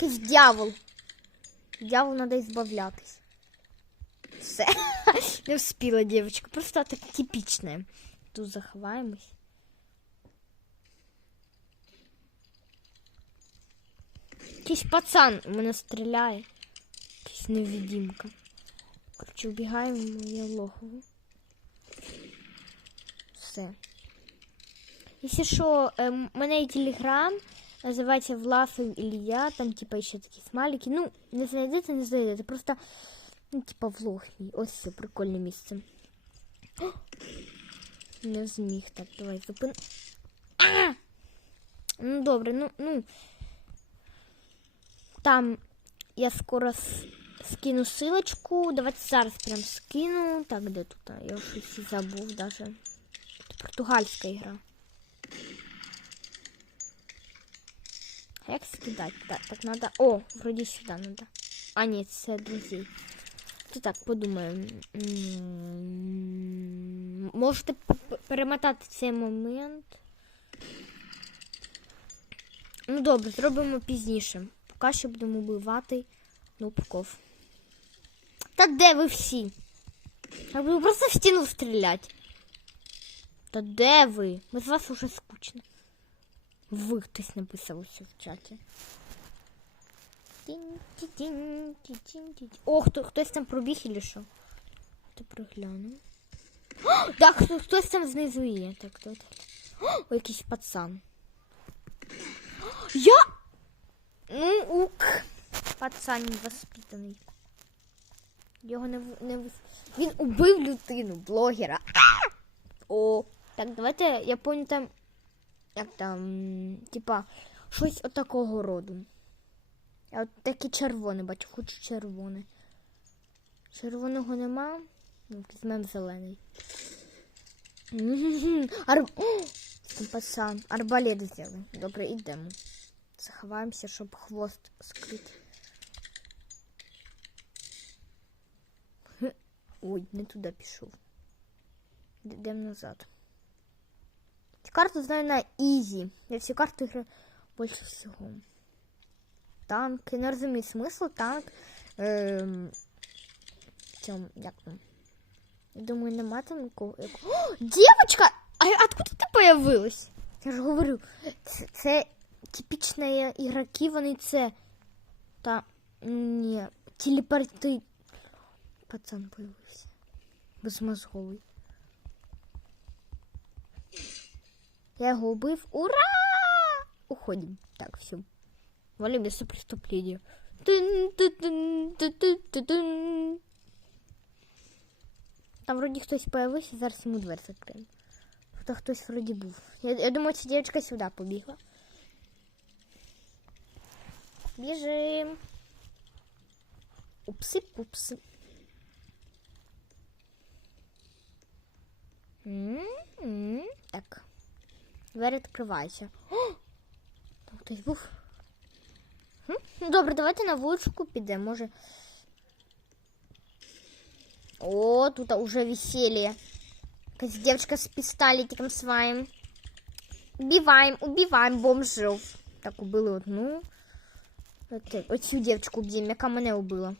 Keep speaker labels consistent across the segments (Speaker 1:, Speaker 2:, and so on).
Speaker 1: Якийсь дьявол. Дьявол треба избавлятись. Все. Не вспіла дівчинка. Просто так типічне. Тут заховаємось. Якийсь пацан мене стріляє. Якийсь невидимка. Коротше, вбігаємо в моє логово. Все. Якщо що, е, мене є телеграм, називається Власов Ілля, там, типа, ще такі смайлики. Ну, не знайдете, не знайдете. Просто, ну, типа, влог мій. Ось це прикольне місце. Не зміг так, давай зупин. А! Ну, добре, ну, ну. Там я скоро скину ссылочку. Давайте зараз прям скину. Так, де тут? Я щось забув даже. Це португальська ігра. Як скидати? Так, так надо. О, вроді сюди надо. А, ні, це друзі. То так, подумаємо. Можете перемотати цей момент. Ну добре, зробимо пізніше. Поки що будемо вбивати нубков. Та де ви всі? Я буду просто в стіну стріляти. Та де ви? Ми з вас уже скучно. Ви хтось написав усе в чаті. О, хто, хтось там пробіг или що? Ти пригляну. О, Так, хто, хтось там знизу є. Так, хто? О, якийсь пацан. Я. Ну, ук. Пацан невоспитаний. Його не, в- не Він убив людину, блогера. О, так, давайте, я пам'ятаю там. Як там, типа, щось отакого роду. Я от таке червоне бачу, хочу червоне. Червоного нема. Ну, візьмемо зелений. Мгм. Ар... О, пацан. Арбалет взяли. Добре, йдемо. Заховаємося, щоб хвост скрити. Ой, не туди пішов. Йдемо назад. Карту знаю на ізі. Я всі карти граю більше всього. Танки, не розумію смисл, танк. Ем, в як там? Я думаю, нема там нікого. як- О, дівчинка! А откуда ти появилась? Я ж говорю, це, це типічні ігроки, вони це. Та ні, телепорти. Пацан появився. Безмозговий. Я его убив. Ура! Уходим. Так, все. Вали место преступления. Тин-тин-тин-тин-тин-тин. Там вроді хтось появився, зараз йому дверь закриємо. Хто хтось вроді був. Я, я думаю, ця дівчинка сюди побігла. Біжим. Упси-пупси. М-м-м. Так. Двері відкриваються. О! Там хтось був. Ну, Добре, давайте на вуличку підемо. Може. О, тут уже веселье. Якась дівчинка з пістолетиком своїм. Убиваем, убиваем бомжів. Так, убили одну. Оцю дівчинку уб'ємо, яка мене убила.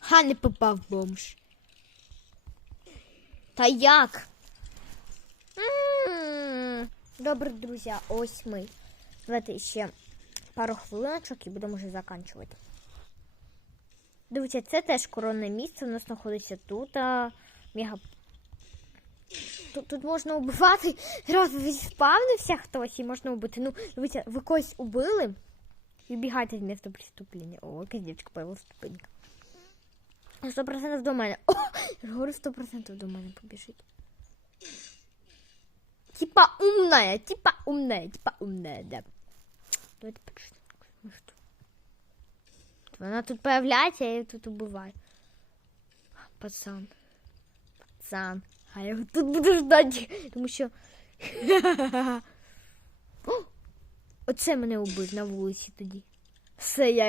Speaker 1: Ха, не попав бомж. Та як? Добре, друзі, ось ми. Давайте ще пару хвилиночок і будемо вже закінчувати. Дивіться, це теж коронне місце. У нас знаходиться тут. А, мега. Тут, тут можна убивати. Зразу відспавнився хтось і можна убити. Ну, дивіться, ви когось убили і бігайте з місця преступлення. О, якась дівчинка появилась ступенька. 100% до мене. О, говорю, 100% до мене побіжить. Типа умная, типа умная, типа умная, да. Давайте почнемо. Ну що? Вона тут появляється, я її тут убиваю. Пацан. Пацан. А я його тут буду ждати, тому що. О, Оце мене убив на вулиці тоді. Все, я